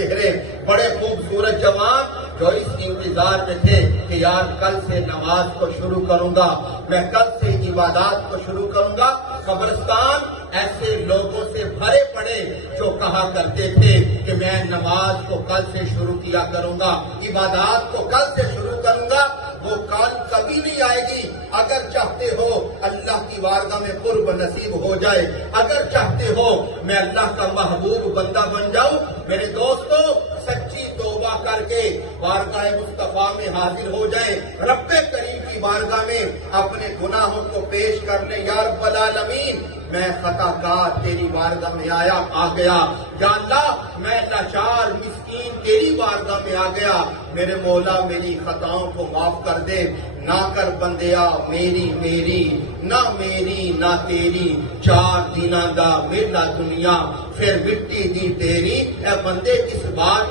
چہرے، بڑے خوبصورت جوان جو اس انتظار میں تھے کہ یار کل سے نماز کو شروع کروں گا، میں کل سے عبادات کو شروع کروں گا۔ قبرستان ایسے لوگوں سے بھرے پڑے جو کہا کرتے تھے کہ میں نماز کو کل سے شروع کیا کروں گا، عبادات کو کل سے شروع کروں گا۔ وہ کل کبھی نہیں آئے گی۔ اگر چاہتے ہو اللہ کی بارگاہ میں قرب نصیب ہو جائے، اگر چاہتے ہو میں اللہ کا محبوب بندہ بن جاؤں، میرے دوستو سچی توبہ کر کے بارگاہ مصطفیٰ میں حاضر ہو جائے، رب کریم کی بارگاہ میں اپنے گناہوں کو پیش کرنے۔ یا رب العالمین میں خطا کار تیری بارگاہ میں آ گیا، یا اللہ میں لاچار مسکین تیری بارگاہ میں آ گیا، میرے مولا میری خطاؤں کو معاف کر دے۔ نہ کر بندیا میری نہ میری نہ تیری، چار دناں دا میرا دنیا پھر مٹی دی تیری۔ اے بندے کس بات